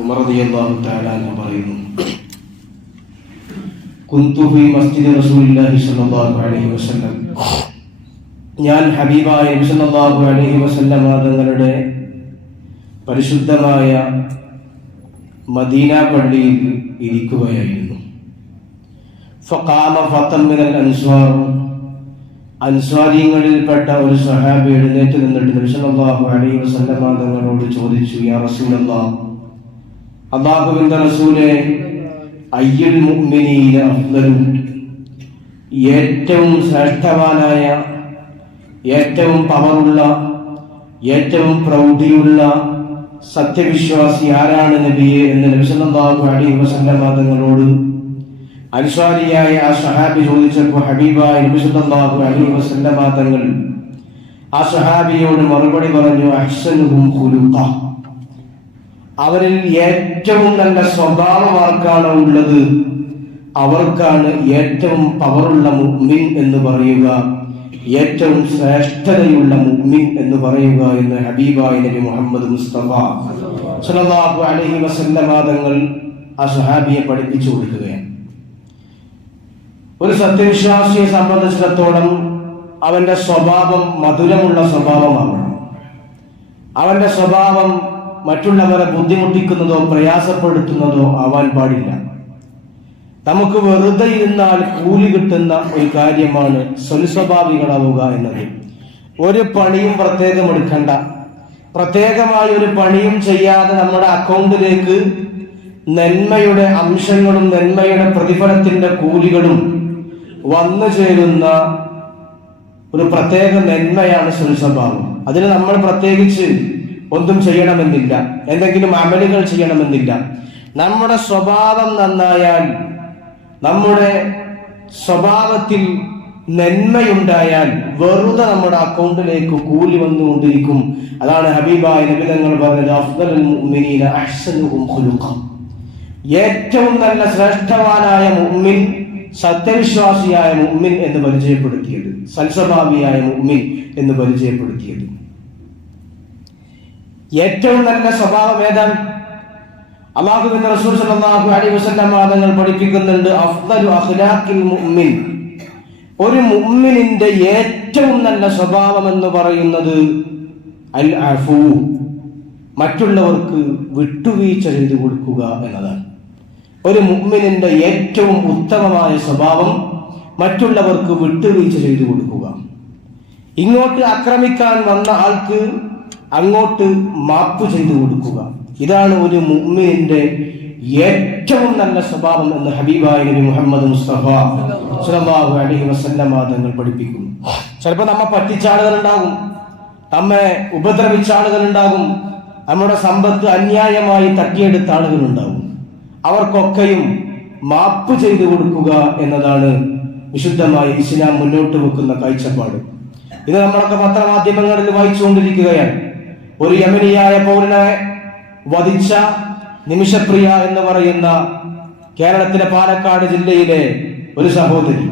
ഉമർ റളിയല്ലാഹു തആല അൻഹു പറയുന്നു, കുന്തു ഫീ മസ്ജിദി റസൂലില്ലാഹി സ്വല്ലല്ലാഹു അലൈഹി വസല്ലം, ഞാൻ ഹബീബായ നബി സല്ലല്ലാഹു അലൈഹി വസല്ലം തങ്ങളുടെ പരിശുദ്ധമായ മദീന പള്ളിയിൽ ഇരിക്കുകയായിരുന്നു. ഫഖാമ ഫതൻ മിനൽ അൻസ്വാർ, അൻസ്വാരികളിൽപ്പെട്ട ഒരു സഹാബി എഴുന്നേറ്റ് നിന്നിട്ട് നബി സല്ലല്ലാഹു അലൈഹി വസല്ലം തങ്ങളോട് ചോദിച്ചു, യാ റസൂലല്ലാഹ്, അല്ലാഹുവിന്റെ റസൂലേ, അയ്യുൽ മുഅ്മിനീന അഫ്ളലു, ഏറ്റവും ശ്രേഷ്ഠവാനായ, ഏറ്റവും പവറുള്ള, ഏറ്റവും പ്രൗഢിയുള്ള സത്യവിശ്വാസി ആരാണ് നബിയെ എന്ന് നബി സല്ലല്ലാഹു അലൈഹി വസല്ലം തങ്ങളോട് അൻസ്വാരിയായ ആ സഹാബി ചോദിച്ചപ്പോൾ ഹബീബായ നബി സല്ലല്ലാഹു അലൈഹി വസല്ലം തങ്ങൾ ആ സഹാബിയോട് മറുപടി പറഞ്ഞു, അഹ്സനുഹും ഖുലുഖ, അവരിൽ ഏറ്റവും നല്ല സ്വഭാവം ആർക്കാണ് ഉള്ളത് അവർക്കാണ് ഏറ്റവും പവറുള്ള മുഅ്മിൻ എന്ന് പറയുക, ഏറ്റവും ശ്രേഷ്ഠതയുള്ള മുഅ്മിൻ എന്ന് പറയുക എന്ന് ഹബീബായ നബി മുഹമ്മദ് മുസ്തഫ സല്ലല്ലാഹു അലൈഹി വസല്ലം തങ്ങൾ ആ സ്വഹാബിയെ പഠിപ്പിച്ചു കൊടുക്കുകയാണ്. ഒരു സത്യവിശ്വാസിയെ സംബന്ധിച്ചിടത്തോളം അവന്റെ സ്വഭാവം മധുരമുള്ള സ്വഭാവമാവണം. അവന്റെ സ്വഭാവം മറ്റുള്ളവരെ ബുദ്ധിമുട്ടിക്കുന്നതോ പ്രയാസപ്പെടുത്തുന്നതോ ആവാൻ പാടില്ല. നമുക്ക് വെറുതെ ഇരുന്നാൽ കൂലി കിട്ടുന്ന ഒരു കാര്യമാണ് സ്വൽസ്വഭാവികളാവുക എന്നത്. ഒരു പണിയും പ്രത്യേകം എടുക്കണ്ട, പ്രത്യേകമായി ഒരു പണിയും ചെയ്യാതെ നമ്മുടെ അക്കൗണ്ടിലേക്ക് നന്മയുടെ അംശങ്ങളും നന്മയുടെ പ്രതിഫലത്തിന്റെ കൂലികളും വന്നു ചേരുന്ന ഒരു പ്രത്യേക നന്മയാണ് സ്വൽസ്വഭാവം. അതിന് നമ്മൾ പ്രത്യേകിച്ച് ഒന്നും ചെയ്യണമെന്നില്ല, എന്തെങ്കിലും അമലുകൾ ചെയ്യണമെന്നില്ല. നമ്മുടെ സ്വഭാവം നന്നായാൽ, നമ്മുടെ സ്വഭാവത്തിൽ നന്മയുണ്ടായാൽ വെറുതെ നമ്മുടെ അക്കൗണ്ടിലേക്ക് കൂലി വന്നുകൊണ്ടിരിക്കും. അതാണ് ഹബീബായ നബി തങ്ങൾ പറഞ്ഞത്, അഫ്ദലുൽ മുഅ്മിനീന അഹ്സനുഹും ഖുലുഖ, ഏറ്റവും നല്ല ശ്രേഷ്ഠവാനായ മുഅ്മിൻ സത്യവിശ്വാസിയായ മുഅ്മിൻ എന്ന് പരിചയപ്പെടുത്തിയത്, സൽസ്വഭാവിയായ മുഅ്മിൻ എന്ന് പരിചയപ്പെടുത്തിയത്. ഏറ്റവും നല്ല സ്വഭാവം ഏതാണ്? അല്ലാഹുവിന്റെ റസൂൽ സല്ലല്ലാഹു അലൈഹി വസല്ലം തങ്ങൾ പഠിപ്പിക്കുന്നുണ്ട്, അഫ്ദലു അഖ്ലാഖിൽ മുഅ്മിൻ, ഒരു മുഅ്മിനിന്റെ ഏറ്റവും നല്ല സ്വഭാവം എന്ന് പറയുന്നത് അൽ അഫൂ, മറ്റുള്ളവർക്ക് വിട്ടുവീഴ്ച ചെയ്തു കൊടുക്കുക എന്നതാണ്. ഒരു മുഅ്മിനിന്റെ ഏറ്റവും ഉത്തമമായ സ്വഭാവം മറ്റുള്ളവർക്ക് വിട്ടുവീഴ്ച ചെയ്തു കൊടുക്കുക. ഇങ്ങോട്ട് ആക്രമിക്കാൻ വന്ന ആൾക്ക് അങ്ങോട്ട് മാപ്പ് ചെയ്തു കൊടുക്കുക. ഇതാണ് ഒരു മുഅ്മിനിന്റെ ഏറ്റവും നല്ല സ്വഭാവം എന്ന് ഹബീബായ നബി മുഹമ്മദ് മുസ്തഫ സല്ലല്ലാഹു അലൈഹി വസല്ലം തങ്ങൾ പഠിപ്പിക്കുന്നു. ചിലപ്പോൾ നമ്മെ പറ്റിച്ച ആളുകളുണ്ടാകും, നമ്മെ ഉപദ്രവിച്ച ആളുകളുണ്ടാകും, നമ്മുടെ സമ്പത്ത് അന്യായമായി തട്ടിയെടുത്ത ആളുകളുണ്ടാകും. അവർക്കൊക്കെയും മാപ്പ് ചെയ്തു കൊടുക്കുക എന്നതാണ് വിശുദ്ധമായ ഇസ്ലാം മുന്നോട്ട് വെക്കുന്ന കാഴ്ചപ്പാട്. ഇത് നമ്മളൊക്കെ പത്രമാധ്യമങ്ങളിൽ വായിച്ചുകൊണ്ടിരിക്കുകയാണ്. ഒരു യമനിയായ പൗരനെ വധിച്ച നിമിഷപ്രിയ എന്ന് പറയുന്ന കേരളത്തിലെ പാലക്കാട് ജില്ലയിലെ ഒരു സഹോദരി,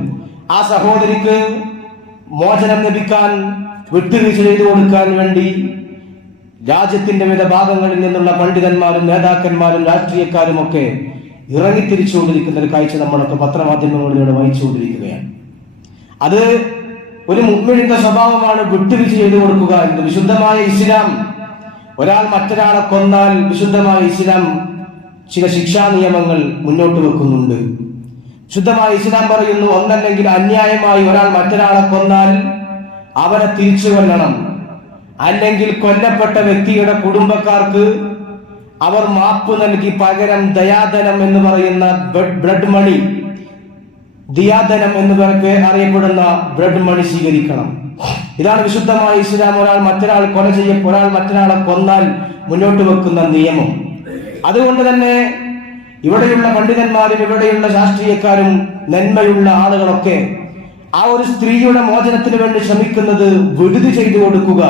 ആ സഹോദരിക്ക് മോചനം ലഭിക്കാൻ, വിട്ടുവീഴ്ച ചെയ്തു കൊടുക്കാൻ വേണ്ടി രാജ്യത്തിന്റെ വിവിധ ഭാഗങ്ങളിൽ നിന്നുള്ള പണ്ഡിതന്മാരും നേതാക്കന്മാരും രാഷ്ട്രീയക്കാരും ഒക്കെ ഇറങ്ങിത്തിരിച്ചുകൊണ്ടിരിക്കുന്ന ഒരു കാഴ്ച നമ്മളൊക്കെ പത്രമാധ്യമങ്ങളിലൂടെ വായിച്ചുകൊണ്ടിരിക്കുകയാണ്. അത് ഒരു മുഅ്മിനിന്റെ സ്വഭാവമാണ് വിട്ടുവീഴ്ച ചെയ്തു കൊടുക്കുക എന്നത്. വിശുദ്ധമായ ഇസ്ലാം ഒരാൾ മറ്റൊരാളെ കൊന്നാൽ വിശുദ്ധമായ ഇസ്ലാം ചില ശിക്ഷാ നിയമങ്ങൾ മുന്നോട്ട് വെക്കുന്നുണ്ട്. വിശുദ്ധമായ ഇസ്ലാം പറയുന്നു, ഒന്നല്ലെങ്കിൽ അന്യായമായി ഒരാൾ മറ്റൊരാളെ കൊന്നാൽ അവനെ തിരിച്ചു കൊല്ലണം, അല്ലെങ്കിൽ കൊല്ലപ്പെട്ട വ്യക്തിയുടെ കുടുംബക്കാർക്ക് അവർ മാപ്പ് നൽകി പകരം ദയാധനം എന്ന് പറയുന്ന ബ്ലഡ് മണി, ദിയാധനം എന്ന് അറിയപ്പെടുന്ന ബ്ലഡ് മണി സ്വീകരിക്കണം. ഇതാണ് വിശുദ്ധമായ ഇസ്ലാം ഒരാൾ മറ്റൊരാളെ കൊന്നാൽ മുന്നോട്ട് വെക്കുന്ന നിയമം. അതുകൊണ്ട് തന്നെ ഇവിടെയുള്ള പണ്ഡിതന്മാരും ഇവിടെയുള്ള രാഷ്ട്രീയക്കാരും നന്മയുള്ള ആളുകളൊക്കെ ആ ഒരു സ്ത്രീയുടെ മോചനത്തിന് വേണ്ടി ശ്രമിക്കുന്നത് വിടുതി ചെയ്തു കൊടുക്കുക,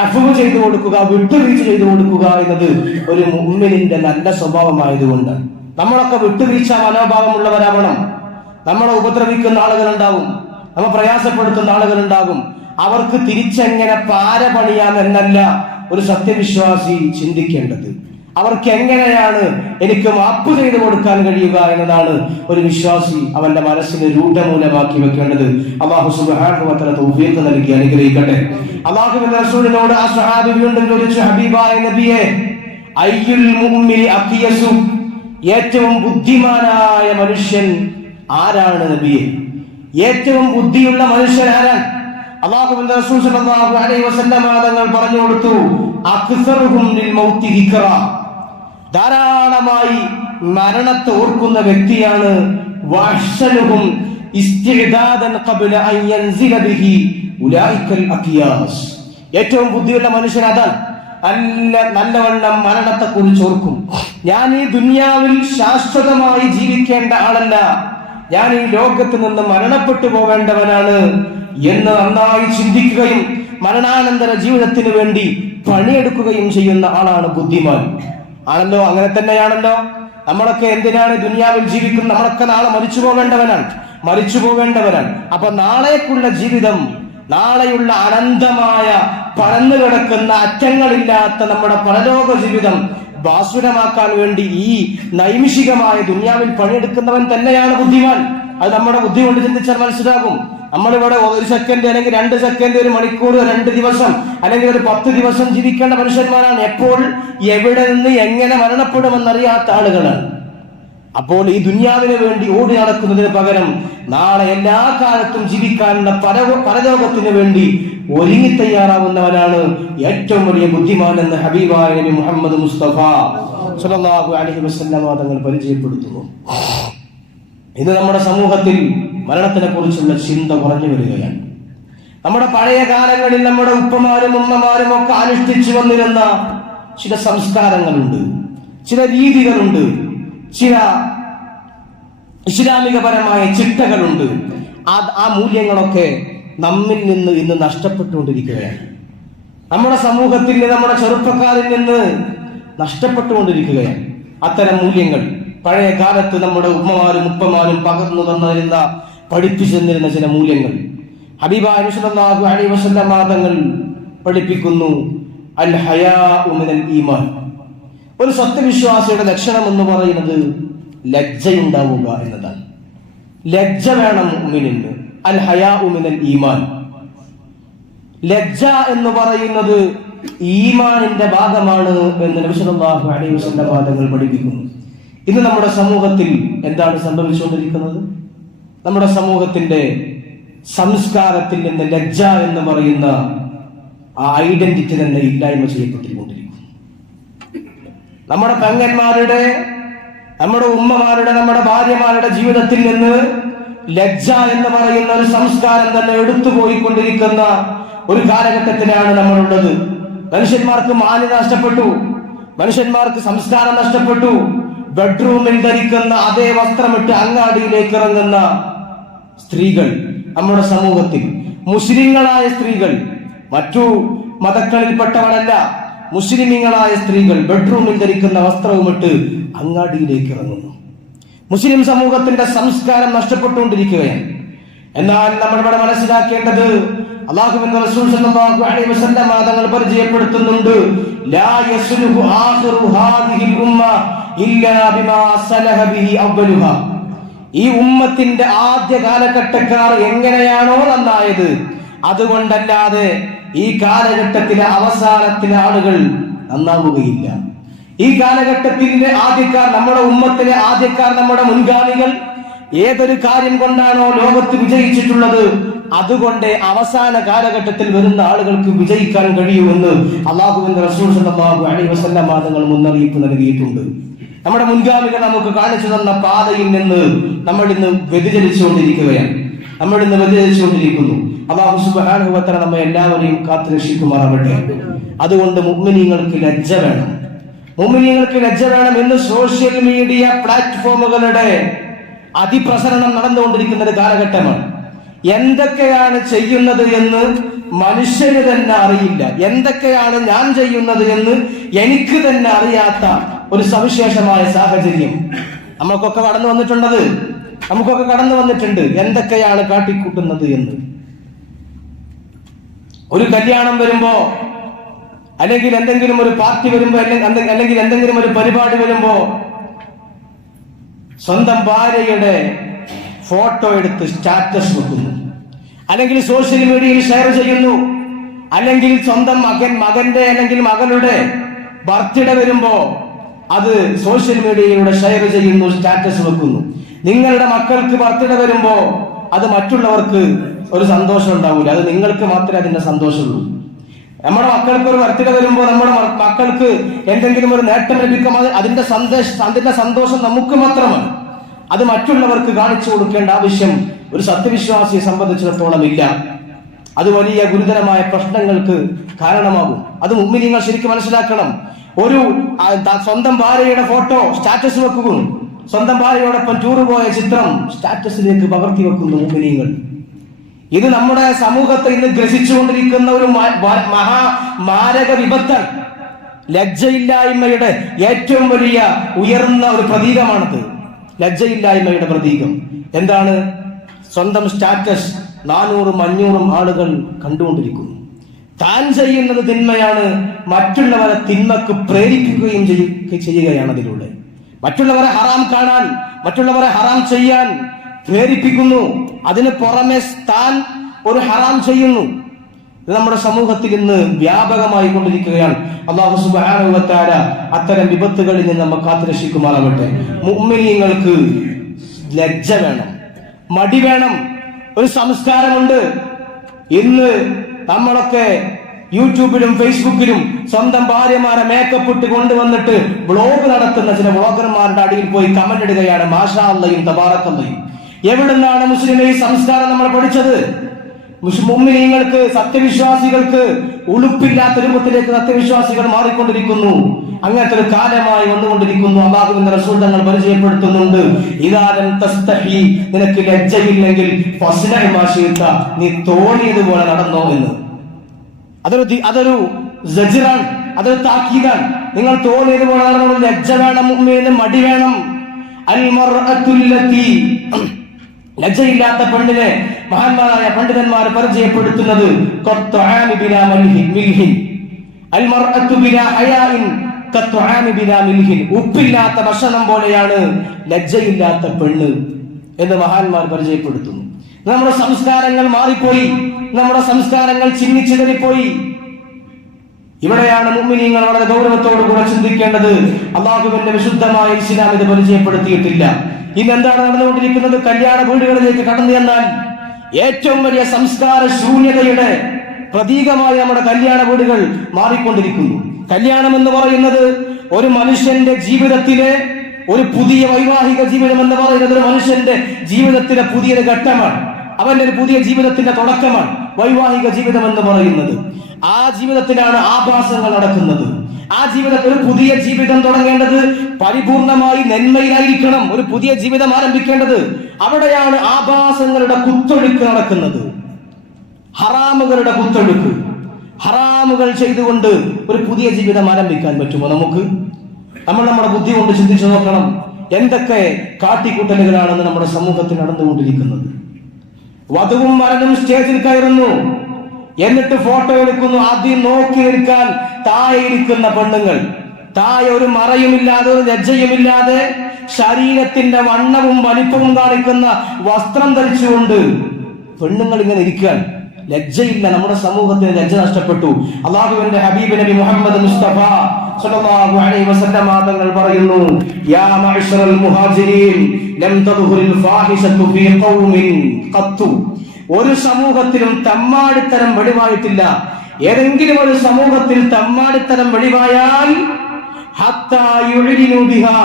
അഫ്വ് ചെയ്തു കൊടുക്കുക, വിട്ടുവീഴ്ച ചെയ്തു കൊടുക്കുക എന്നത് ഒരു മുഅ്മിനിന്റെ നല്ല സ്വഭാവമായതുകൊണ്ട് നമ്മളൊക്കെ വിട്ടുവീഴ്ച മനോഭാവമുള്ളവരാവണം. നമ്മളെ ഉപദ്രവിക്കുന്ന ആളുകളുണ്ടാകും, നമ്മെ പ്രയാസപ്പെടുത്തുന്ന ആളുകളുണ്ടാകും. അവർക്ക് തിരിച്ചെങ്ങനെ പാര പണിയാം എന്നല്ല ഒരു സത്യവിശ്വാസി ചിന്തിക്കേണ്ടത്. അവർക്ക് എങ്ങനെയാണ് എനിക്ക് മാപ്പ് ചെയ്തു കൊടുക്കാൻ കഴിയുക എന്നതാണ് ഒരു വിശ്വാസി അവന്റെ മനസ്സിന് രൂഢമൂലമാക്കി വെക്കേണ്ടത്. അല്ലാഹു സുബ്ഹാനഹു വ തആല തൗഫീഖ് നൽകി അനുഗ്രഹിക്കട്ടെ. അല്ലാഹുവിന്റെ റസൂലിനോട് ആ സ്വഹാബി വീണ്ടും ചോദിച്ചു, ഹബീബായ നബിയെ, അയ്യുൽ മുഅ്മിനി അഖിയസു, ഏറ്റവും ബുദ്ധിമാനായ മനുഷ്യൻ ആരാണ് നബിയെ? ഏറ്റവും ബുദ്ധിയുള്ള മനുഷ്യൻ ആരാണ്? അല്ലാഹുവിന്റെ റസൂൽ സല്ലല്ലാഹു അലൈഹി വസല്ലം തങ്ങൾ പറഞ്ഞു കൊടുത്തു, അക്സറുഹും ലിൽ മൗതി ദിക്റ, ധാരാളമായി മരണത്തെ ഓർക്കുന്ന വ്യക്തിയാണ്. വഅഹ്സനുഹും ഇസ്തിഅദാദൻ ഖബ്ല അൻ യൻസില ബിഹി ഉലൈകൽ അഖിയാസ്, ഏറ്റവും ബുദ്ധിയുള്ള മനുഷ്യൻ അതാണ്. നല്ലവണ്ണം മരണത്തെ കുറിച്ച് ഓർക്കും. ഞാൻ ഈ ദുനിയാവിൽ ശാശ്വതമായി ജീവിക്കേണ്ട ആളല്ല, ഞാൻ ഈ ലോകത്ത് നിന്ന് മരണപ്പെട്ടു പോവേണ്ടവനാണ് എന്ന് നന്നായി ചിന്തിക്കുകയും മരണാനന്തര ജീവിതത്തിന് വേണ്ടി പണിയെടുക്കുകയും ചെയ്യുന്ന ആളാണ് ബുദ്ധിമാൻ. ആണല്ലോ, അങ്ങനെ തന്നെയാണല്ലോ. നമ്മളൊക്കെ എന്തിനാണ് ദുനിയാവിൽ ജീവിക്കുന്നത്? നമ്മളൊക്കെ നാളെ മരിച്ചു പോവേണ്ടവരാണ്. അപ്പൊ നാളേക്കുള്ള ജീവിതം, നാളെയുള്ള അനന്തമായ പരന്നു കിടക്കുന്ന അറ്റങ്ങളില്ലാത്ത നമ്മുടെ പരലോക ജീവിതം ഭാസുരമാക്കാൻ വേണ്ടി ഈ നൈമിഷികമായ ദുനിയാവിൽ പണിയെടുക്കുന്നവൻ തന്നെയാണ് ബുദ്ധിമാൻ. അത് നമ്മുടെ ബുദ്ധി കൊണ്ട് ചിന്തിച്ചാൽ മനസ്സിലാകും. നമ്മളിവിടെ 1 സെക്കൻഡ് അല്ലെങ്കിൽ 2 സെക്കൻഡ്, 1 മണിക്കൂർ, 2 ദിവസം അല്ലെങ്കിൽ ഒരു 10 ദിവസം ജീവിക്കേണ്ട മനുഷ്യന്മാരാണ്. എപ്പോൾ എവിടെ നിന്ന് എങ്ങനെ മരണപ്പെടുമെന്നറിയാത്ത ആളുകളാണ്. അപ്പോൾ ഈ ദുനിയാവിന് വേണ്ടി ഓടി നടക്കുന്നതിന് പകരം നാളെ എല്ലാ കാലത്തും ജീവിക്കാനുള്ള പരലോകത്തിന് വേണ്ടി ഒരുങ്ങി തയ്യാറാവുന്നവനാണ് ഏറ്റവും വലിയ ബുദ്ധിമാൻ എന്ന് ഹബീബായ നബി മുഹമ്മദ് മുസ്തഫ സല്ലല്ലാഹു അലൈഹി വസല്ലം തങ്ങൾ പരിചയപ്പെടുത്തുന്നു. ഇന്ന് നമ്മുടെ സമൂഹത്തിൽ മരണത്തിനെ കുറിച്ചുള്ള ചിന്ത കുറഞ്ഞു വരികയാണ്. നമ്മുടെ പഴയ കാലങ്ങളിൽ നമ്മുടെ ഉപ്പമാരും ഉമ്മമാരും ഒക്കെ അനുഷ്ഠിച്ചു വന്നിരുന്ന ചില സംസ്കാരങ്ങളുണ്ട്, ചില രീതികളുണ്ട്, ചില ഇസ്ലാമികപരമായ ചിട്ടകളുണ്ട്. ആ മൂല്യങ്ങളൊക്കെ നമ്മിൽ നിന്ന് ഇന്ന് നഷ്ടപ്പെട്ടുകൊണ്ടിരിക്കുകയാണ്. നമ്മുടെ സമൂഹത്തിൽ നിന്ന്, നമ്മുടെ ചെറുപ്പക്കാരിൽ നിന്ന് നഷ്ടപ്പെട്ടുകൊണ്ടിരിക്കുകയാണ് അത്തരം മൂല്യങ്ങൾ. പഴയ കാലത്ത് നമ്മുടെ ഉമ്മമാരും ഉപ്പമാരും പകർന്നു തന്നിരുന്ന, പഠിപ്പിച്ചു തന്നിരുന്ന ചില മൂല്യങ്ങൾ. ഹബീബായ നബി സല്ലല്ലാഹു അലൈഹി വസല്ലം തങ്ങൾ പഠിപ്പിക്കുന്നു, അൽ ഹയാഉ മിനൽ ഈമാൻ. ഒരു സത്യവിശ്വാസിയുടെ ലക്ഷണം എന്ന് പറയുന്നത് ലജ്ജയുണ്ടാവുക എന്നതാണ്. ലജ്ജ വേണം മുഅ്മിനിന്. അൽ ഹയാഉ മിനൽ ഈമാൻ. ലജ്ജ എന്ന് പറയുന്നത് ഈമാനിന്റെ ഭാഗമാണ് എന്ന് നബി സല്ലല്ലാഹു അലൈഹി വസല്ലം തങ്ങൾ പഠിപ്പിക്കുന്നു. ഇന്ന് നമ്മുടെ സമൂഹത്തിൽ എന്താണ് സംഭവിച്ചുകൊണ്ടിരിക്കുന്നത്? നമ്മുടെ സമൂഹത്തിന്റെ സംസ്കാരത്തിൽ നിന്ന് ലജ്ജ എന്ന് പറയുന്ന ആ ഐഡന്റിറ്റി തന്നെ ഇല്ലായ്മ ചെയ്യപ്പെട്ടുകൊണ്ടിരിക്കുന്നു. നമ്മുടെ പെങ്ങന്മാരുടെ, നമ്മുടെ ഉമ്മമാരുടെ, നമ്മുടെ ഭാര്യമാരുടെ ജീവിതത്തിൽ നിന്ന് ലജ്ജ എന്ന് പറയുന്ന ഒരു സംസ്കാരം തന്നെ എടുത്തുപോയിക്കൊണ്ടിരിക്കുന്ന ഒരു കാലഘട്ടത്തിലാണ് നമ്മളുള്ളത്. മനുഷ്യന്മാർക്ക് മാന്യത നഷ്ടപ്പെട്ടു, മനുഷ്യന്മാർക്ക് സംസ്കാരം നഷ്ടപ്പെട്ടു. ബെഡ്റൂമിൽ ധരിക്കുന്ന അതേ വസ്ത്രമിട്ട് അങ്ങാടിയിലേക്ക് ഇറങ്ങുന്ന സ്ത്രീകൾ നമ്മുടെ സമൂഹത്തിൽ, മുസ്ലിങ്ങളായ സ്ത്രീകൾ, മറ്റു മതങ്ങളിൽപ്പെട്ടവരല്ല, മുസ്ലിമീങ്ങളായ സ്ത്രീകൾ ബെഡ്റൂമിൽ ധരിക്കുന്ന വസ്ത്രവുമിട്ട് അങ്ങാടിയിലേക്ക് ഇറങ്ങുന്നു. മുസ്ലിം സമൂഹത്തിന്റെ സംസ്കാരം നഷ്ടപ്പെട്ടുകൊണ്ടിരിക്കുകയാണ്. എന്നാൽ നമ്മൾ ഇവിടെ മനസ്സിലാക്കേണ്ടത്, അല്ലാഹുവിന്റെ റസൂൽ സല്ലല്ലാഹു അലൈഹി വസല്ലം തങ്ങൾ പരിചയപ്പെടുത്തുന്നുണ്ട്, ലാ യസ്ലുഹു ആഖിറു ഹാദിഹിൽ ഉമ്മ ഇല്ലാ ബിമാ സലഹ ബിഹി അവ്വലുഹാ. ഈ ഉമ്മത്തിന്റെ ആദ്യ കാലഘട്ടക്കാർ എങ്ങനെയാണോ നന്നായത്, അതുകൊണ്ടല്ലാതെ ഈ കാലഘട്ടത്തിലെ അവസാനത്തിലെ ആളുകൾ നന്നാവുകയില്ല. ഈ കാലഘട്ടത്തിന്റെ ആദ്യക്കാർ, നമ്മുടെ ഉമ്മത്തിലെ ആദ്യക്കാർ, നമ്മുടെ മുൻഗാമികൾ ഏതൊരു കാര്യം കൊണ്ടാണോ ലോകത്ത് വിജയിച്ചിട്ടുള്ളത്, അതുകൊണ്ട് അവസാന കാലഘട്ടത്തിൽ വരുന്ന ആളുകൾക്ക് വിജയിക്കാൻ കഴിയുമെന്ന് അല്ലാഹുവിന്റെ റസൂൽ സല്ലല്ലാഹു അലൈഹി വസല്ലം തങ്ങൾ മുന്നറിയിപ്പ് നൽകിയിട്ടുണ്ട്. നമ്മുടെ മുൻഗാമികൾ നമുക്ക് കാണിച്ചു തന്ന പാതയിൽ നിന്ന് നമ്മൾ ഇന്ന് വ്യതിചലിച്ചുകൊണ്ടിരിക്കുകയാണ്, നമ്മൾ ഇന്ന് വ്യതിചലിച്ചുകൊണ്ടിരിക്കുന്നു. അല്ലാഹു സുബ്ഹാനഹു വ തആല നമ്മെ എല്ലാവരെയും കാത്തുരക്ഷിക്കുമാറാവട്ടെ. അതുകൊണ്ട് മുഅ്മിനീങ്ങൾക്ക് ലജ്ജ വേണം, മുഅ്മിനീങ്ങൾക്ക് ലജ്ജ വേണം. ഇന്ന് സോഷ്യൽ മീഡിയ പ്ലാറ്റ്ഫോമുകളുടെ അതിപ്രസരണം നടന്നുകൊണ്ടിരിക്കുന്ന ഒരു കാലഘട്ടമാണ്. എന്തൊക്കെയാണ് ചെയ്യുന്നത് എന്ന് മനുഷ്യന് തന്നെ അറിയില്ല, എന്തൊക്കെയാണ് ഞാൻ ചെയ്യുന്നത് എന്ന് എനിക്ക് തന്നെ അറിയാത്ത ഒരു സവിശേഷമായ സാഹചര്യം നമുക്കൊക്കെ കടന്നു വന്നിട്ടുണ്ട്. എന്തൊക്കെയാണ് കാട്ടിക്കൂട്ടുന്നത് എന്ന്. ഒരു കല്യാണം വരുമ്പോ അല്ലെങ്കിൽ എന്തെങ്കിലും ഒരു പാർട്ടി വരുമ്പോ, അല്ലെങ്കിൽ എന്തെങ്കിലും ഒരു പരിപാടി വരുമ്പോ സ്വന്തം ഭാര്യയുടെ ഫോട്ടോ എടുത്ത് സ്റ്റാറ്റസ് വെക്കുന്നു, അല്ലെങ്കിൽ സോഷ്യൽ മീഡിയയിൽ ഷെയർ ചെയ്യുന്നു, അല്ലെങ്കിൽ സ്വന്തം മകന്റെ അല്ലെങ്കിൽ മകളുടെ ബർത്ത്ഡേ വരുമ്പോ അത് സോഷ്യൽ മീഡിയയിലൂടെ ഷെയർ ചെയ്യുന്നു, സ്റ്റാറ്റസ് വെക്കുന്നു. നിങ്ങളുടെ മക്കൾക്ക് ബർത്ത്ഡേ വരുമ്പോ അത് മറ്റുള്ളവർക്ക് ഒരു സന്തോഷം ഉണ്ടാവില്ല, അത് നിങ്ങൾക്ക് മാത്രമേ അതിന്റെ സന്തോഷമുള്ളൂ. നമ്മുടെ മക്കൾക്ക് ഒരു ബർത്ത്ഡേ വരുമ്പോ, നമ്മുടെ മക്കൾക്ക് എന്തെങ്കിലും ഒരു നേട്ടം ലഭിക്കുമ്പോൾ അതിന്റെ സന്തോഷം നമുക്ക് മാത്രമാണ്. അത് മറ്റുള്ളവർക്ക് കാണിച്ചു കൊടുക്കേണ്ട ആവശ്യം ഒരു സത്യവിശ്വാസിയെ സംബന്ധിച്ചിടത്തോളം ഇല്ല. അത് വലിയ ഗുരുതരമായ പ്രശ്നങ്ങൾക്ക് കാരണമാകും. അത് മുഅ്മിനീങ്ങൾ ശരിക്കും മനസ്സിലാക്കണം. ഒരു സ്വന്തം ഭാര്യയുടെ ഫോട്ടോ സ്റ്റാറ്റസ് വെക്കുന്നു, സ്വന്തം ഭാര്യയോടൊപ്പം ടൂർ പോയ ചിത്രം സ്റ്റാറ്റസിലേക്ക് പകർത്തി വെക്കുന്നു മുഅ്മിനീങ്ങൾ. ഇത് നമ്മുടെ സമൂഹത്തെ ഇന്ന് ഗ്രസിച്ചുകൊണ്ടിരിക്കുന്ന ഒരു മാരക വിപത്താണ്. ലജ്ജയില്ലായ്മയുടെ ഏറ്റവും വലിയ ഉയർന്ന ഒരു പ്രതീകമാണത്. ലജ്ജയില്ലായ്മയുടെ പ്രതീകം എന്താണ്? സ്വന്തം സ്റ്റാറ്റസ് 400-500 ആളുകൾ കണ്ടുകൊണ്ടിരിക്കുന്നു. താൻ ചെയ്യുന്നത് തിന്മയാണ്, മറ്റുള്ളവരെ തിന്മക്ക് പ്രേരിപ്പിക്കുകയും ചെയ്യുകയാണ്. അതിലൂടെ മറ്റുള്ളവരെ ഹറാം കാണാൻ, മറ്റുള്ളവരെ ഹറാം ചെയ്യാൻ പ്രേരിപ്പിക്കുന്നു. അതിന് പുറമെ താൻ ഒരു ഹറാം ചെയ്യുന്നു. ഇത് നമ്മുടെ സമൂഹത്തിൽ ഇന്ന് വ്യാപകമായി കൊണ്ടിരിക്കുകയാണ്. അല്ലാഹു സുബ്ഹാനഹു വ തആല അത്തരം വിപത്തുകളിൽ നിന്ന് നമ്മെ കാത്തുരക്ഷിക്കുമാറാവട്ടെ. മുഅ്മിനീങ്ങൾക്ക് ലജ്ജ വേണം, മടി വേണം, ഒരു സംസ്കാരമുണ്ട്. ഇന്ന് നമ്മളൊക്കെ യൂട്യൂബിലും ഫേസ്ബുക്കിലും സ്വന്തം ഭാര്യമാരെ മേക്കപ്പ് ഇട്ട് കൊണ്ടുവന്നിട്ട് ബ്ലോഗ് നടത്തുന്ന ചില ബ്ലോഗർമാരുടെ അടിയിൽ പോയി കമന്റ് ഇടുകയാണ്. മാഷാ അല്ലാഹും തബാറക്കല്ലാഹും. എവിടുന്നാണ് മുസ്ലിമേ ഈ സംസ്കാരം നമ്മൾ പഠിച്ചത്? മുഅ്മിനീങ്ങൾക്ക്, സത്യവിശ്വാസികൾക്ക് ഉളുപ്പില്ലാത്ത രൂപത്തിലേക്ക് സത്യവിശ്വാസികൾ മാറിക്കൊണ്ടിരിക്കുന്നു. അങ്ങനത്തെ ഒരു കാലമായി വന്നുകൊണ്ടിരിക്കുന്നു. അല്ലാഹുവിന്റെ റസൂൽ തങ്ങൾ പരിചയപ്പെടുത്തുന്നുണ്ട്, ഇദാ ലം തസ്തഹി, നിനക്ക് ലജ്ജയില്ലെങ്കിൽ ഫസ്നഇ മാ ശിഅത, നീ തോന്നിയതുപോലെ നടന്നോ എന്ന്. അതൊരു സജ്റാൻ, അതൊരു താക്കീതാണ്. നിങ്ങൾ തോന്നിയതുപോലെ നടന്നോ. ലജ്ജ വേണം, മുഅ്മിനീന് മടി വേണം. അൽ മർഅത്തുല്ലതി, ലജ്ജയില്ലാത്ത പെണ്ണിനെ മഹാന്മാരായ പണ്ഡിതന്മാർ പരിചയപ്പെടുത്തുന്നത് ഉപ്പില്ലാത്ത ഭക്ഷണം പോലെയാണ് ലജ്ജയില്ലാത്ത പെണ്ണ് എന്ന് മഹാന്മാർ പരിചയപ്പെടുത്തുന്നു. നമ്മുടെ സംസ്കാരങ്ങൾ മാറിപ്പോയി, നമ്മുടെ സംസ്കാരങ്ങൾ ചിന്നിച്ചിതറിപ്പോയി. ഇവിടെയാണ് മുഅ്മിനീങ്ങൾ വളരെ ഗൗരവത്തോടു കൂടെ ചിന്തിക്കേണ്ടത്. അല്ലാഹുവിന്റെ വിശുദ്ധമായ ഇസ്ലാം ഇത് പരിചയപ്പെടുത്തിയിട്ടില്ല. ഇന്ന് എന്താണ് നടന്നുകൊണ്ടിരിക്കുന്നത്? കല്യാണ വീടുകളിലേക്ക് കടന്നു ചെന്നാൽ ഏറ്റവും വലിയ സംസ്കാര ശൂന്യതയുടെ പ്രതീകമായി നമ്മുടെ കല്യാണ വീടുകൾ മാറിക്കൊണ്ടിരിക്കുന്നു. കല്യാണം എന്ന് പറയുന്നത് ഒരു മനുഷ്യന്റെ ജീവിതത്തിലെ ഒരു പുതിയ വൈവാഹിക ജീവിതം എന്ന് പറയുന്നത് ഒരു മനുഷ്യന്റെ ജീവിതത്തിലെ പുതിയൊരു ഘട്ടമാണ്. അവന്റെ ഒരു പുതിയ ജീവിതത്തിന്റെ തുടക്കമാണ് വൈവാഹിക ജീവിതം എന്ന് പറയുന്നത്. ആ ജീവിതത്തിലാണ് ആഭാസങ്ങൾ നടക്കുന്നത്. ആ ജീവിതത്തിൽ ഒരു പുതിയ ജീവിതം തുടങ്ങേണ്ടത് പരിപൂർണമായി നന്മയിലായിരിക്കണം. ഒരു പുതിയ ജീവിതം ആരംഭിക്കേണ്ടത് അവിടെയാണ് ആഭാസങ്ങളുടെ കുത്തൊഴുക്ക് നടക്കുന്നത്. ഹറാമുകളുടെ കുത്തൊഴുക്ക്. ഹറാമുകൾ ചെയ്തുകൊണ്ട് ഒരു പുതിയ ജീവിതം ആരംഭിക്കാൻ പറ്റുമോ നമുക്ക്? നമ്മൾ നമ്മുടെ ബുദ്ധി കൊണ്ട് ചിന്തിച്ചു നോക്കണം. എന്തൊക്കെ കാട്ടിക്കൂട്ടലുകളാണെന്ന് നമ്മുടെ സമൂഹത്തിൽ നടന്നുകൊണ്ടിരിക്കുന്നത്. വധുവും വരനും സ്റ്റേജിൽ കയറുന്നു, എന്നിട്ട് ഫോട്ടോ എടുക്കുന്നു. ആദ്യം നോക്കി നിൽക്കാൻ താഴെ ഇരിക്കുന്ന പെണ്ണുങ്ങൾ, താഴെ ഒരു മറയുമില്ലാതെ ഒരു ലജ്ജയുമില്ലാതെ ശരീരത്തിന്റെ വണ്ണവും വലിപ്പവും കാണിക്കുന്ന വസ്ത്രം ധരിച്ചുകൊണ്ട് പെണ്ണുങ്ങൾ ഇങ്ങനെ ഇരിക്കാൻ ലജ്ജയില്ല. നമ്മുടെ സമൂഹത്തിന് ലജ്ജ നഷ്ടപ്പെട്ടു. അല്ലാഹുവിന്റെ ഹബീബ് നബി മുഹമ്മദ് മുസ്തഫ സല്ലല്ലാഹു അലൈഹി വസല്ലം തങ്ങൾ പറയുന്നു, യാ മഅ്ശറൽ മുഹാജിരീൻ ലം തദ്ഹുറിൽ ഫാഹിശതു ഫീ ഖൗമിൻ ഖത്തു. ഒരു സമൂഹത്തിലും തമ്മാടിത്തരം വെളിവായിട്ടില്ല. ഏതെങ്കിലും ഒരു സമൂഹത്തിൽ തമ്മാടിത്തരം വെളിവായാൽ ഹത്താ യുഅ്ലിനു ബിഹാ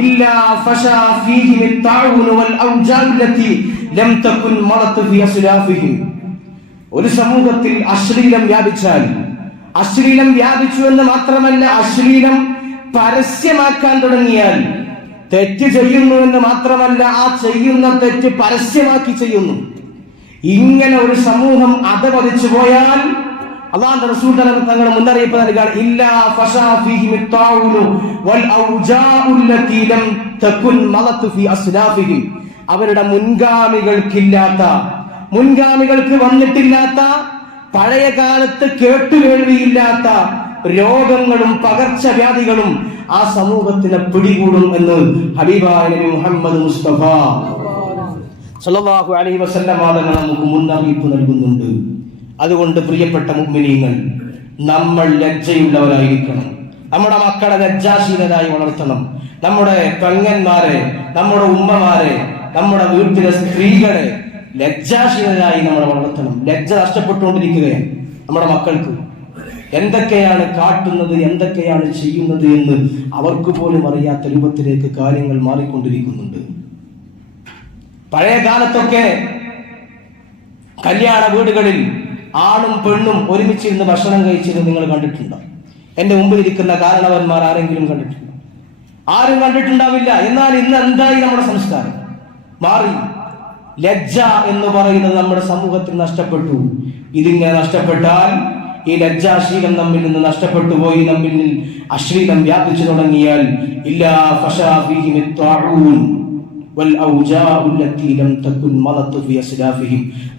ഇല്ലാ ഫശാ ഫീഹിം അത്താഉൻ വൽ ഔജാൽ ലത്തി ലം തകുൻ മറത് ഫീ അസ്ലാഫിഹിം. ഒരു സമൂഹത്തിൽ അശ്ലീലം വ്യാപിച്ചാൽ, അശ്ലീലം വ്യാപിച്ചു എന്ന് മാത്രമല്ല, അശ്ലീലം പരസ്യമാക്കാൻ തുടങ്ങിയാൽ, തെറ്റ് ചെയ്യുന്നു എന്ന് മാത്രമല്ല, ആ ചെയ്യുന്ന തെറ്റ് പരസ്യമാക്കി ചെയ്യുന്നു. ഇങ്ങനെ ഒരു സമൂഹം അധപതിച്ചു പോയാൽ അല്ലാഹുവിന്റെ റസൂൽ തങ്ങൾ മുന്നറിയിപ്പ് നൽകുകയാണ്, ഇല്ലാ ഫശാ ഫീഹിം അത്താഉൻ വൽ ഔജാഉ ലത്തി ലം തകുൻ മറത് ഫീ അസ്ലാഫിഹിം. അവരുടെ മുൻഗാമികൾക്ക് വന്നിട്ടില്ലാത്ത, പഴയ കാലത്ത് കേട്ടുകേൾവിയില്ലാത്ത രോഗങ്ങളും പകർച്ചവ്യാധികളും ആ സമൂഹത്തിനെ പിടികൂടും എന്ന് ഹബീബായ നബി മുഹമ്മദ് മുസ്തഫ സല്ലല്ലാഹു അലൈഹി വസല്ലം നമുക്ക് മുന്നറിയിപ്പ് നൽകുന്നുണ്ട്. അതുകൊണ്ട് പ്രിയപ്പെട്ട മുഅ്മിനീങ്ങൾ, നമ്മൾ ലജ്ജയുള്ളവരായിരിക്കണം. നമ്മുടെ മക്കളെ ലജ്ജാശീലരായി വളർത്തണം. നമ്മുടെ പെങ്ങന്മാരെ, നമ്മുടെ ഉമ്മമാരെ, നമ്മുടെ വീട്ടിലെ സ്ത്രീകളെ ലജ്ജാശീലരായി നമ്മൾ വളർത്തണം. ലജ്ജ നഷ്ടപ്പെട്ടുകൊണ്ടിരിക്കുകയാണ് നമ്മുടെ മക്കൾക്ക്. എന്തൊക്കെയാണ് കാട്ടുന്നത്, എന്തൊക്കെയാണ് ചെയ്യുന്നത് എന്ന് അവർക്ക് പോലും അറിയാത്ത രൂപത്തിലേക്ക് കാര്യങ്ങൾ മാറിക്കൊണ്ടിരിക്കുന്നുണ്ട്. പഴയ കാലത്തൊക്കെ കല്യാണ വീടുകളിൽ ആണും പെണ്ണും ഒരുമിച്ചിരുന്ന് ഭക്ഷണം കഴിച്ചിരുന്ന് നിങ്ങൾ കണ്ടിട്ടുണ്ടോ? എന്റെ മുമ്പിൽ ഇരിക്കുന്ന കാരണവന്മാർ ആരെങ്കിലും കണ്ടിട്ടുണ്ടോ? ആരും കണ്ടിട്ടുണ്ടാവില്ല. എന്നാൽ ഇന്ന് എന്തായി നമ്മുടെ സംസ്കാരം മാറി. ലജ്ജ എന്ന് പറയുന്നത് നമ്മുടെ സമൂഹത്തിൽ നഷ്ടപ്പെട്ടു. ഇതിങ്ങനെ നഷ്ടപ്പെട്ടാൽ, ഈ ലജ്ജാശീലം നമ്മിൽ നിന്ന് നഷ്ടപ്പെട്ടു പോയി, നമ്മിൽ അശ്ലീലം വ്യാപിച്ചു തുടങ്ങിയാൽ ഇല്ലാ ഫശാ ഫീഹിം അത്വാഊൻ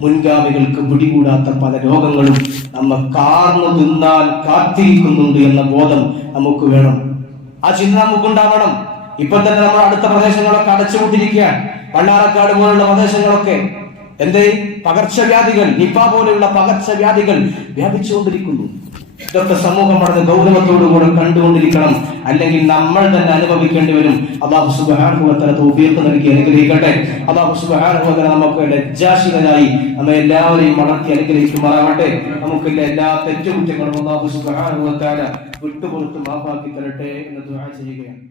മുൻഗാമികൾക്ക് പിടികൂടാത്ത പല രോഗങ്ങളും നമ്മെ കാർന്നു തിന്നാൽ കാത്തിരിക്കുന്നുണ്ട് എന്ന ബോധം നമുക്ക് വേണം. ആ ചിന്ത നമുക്കുണ്ടാവണം. ഇപ്പൊ തന്നെ നമ്മുടെ അടുത്ത പ്രദേശങ്ങളൊക്കെ അടച്ചുപൂട്ടിരിക്കുകയാണ്. പണ്ടാറക്കാട് പോലുള്ള പ്രദേശങ്ങളൊക്കെ എന്തേ പകർച്ചവ്യാധികൾ, നിപ പോലെയുള്ള പകർച്ചവ്യാധികൾ വ്യാപിച്ചുകൊണ്ടിരിക്കുന്നു. ഇതൊക്കെ സമൂഹം വളരെ ഗൗരവത്തോടുകൂടെ കണ്ടുകൊണ്ടിരിക്കണം. അല്ലെങ്കിൽ നമ്മൾ തന്നെ അനുഭവിക്കേണ്ടി വരും. അല്ലാഹു സുബ്ഹാനഹു വ തആല തൗഫീഖ് നൽകി അനുഗ്രഹിക്കട്ടെ. അല്ലാഹു സുബ്ഹാനഹു വ തആല നമുക്ക് ലജ്ജാശീലരായി നമ്മെ എല്ലാവരെയും വളർത്തി അനുഗ്രഹിക്കുമാറാവട്ടെ. നമുക്ക് എല്ലാ തെറ്റുകുറ്റങ്ങളും അല്ലാഹു സുബ്ഹാനഹു വ തആല വിട്ടുപുറത്ത് മാഫാക്കി തരട്ടെ എന്ന് ദുആ ചെയ്യുകയാണ്.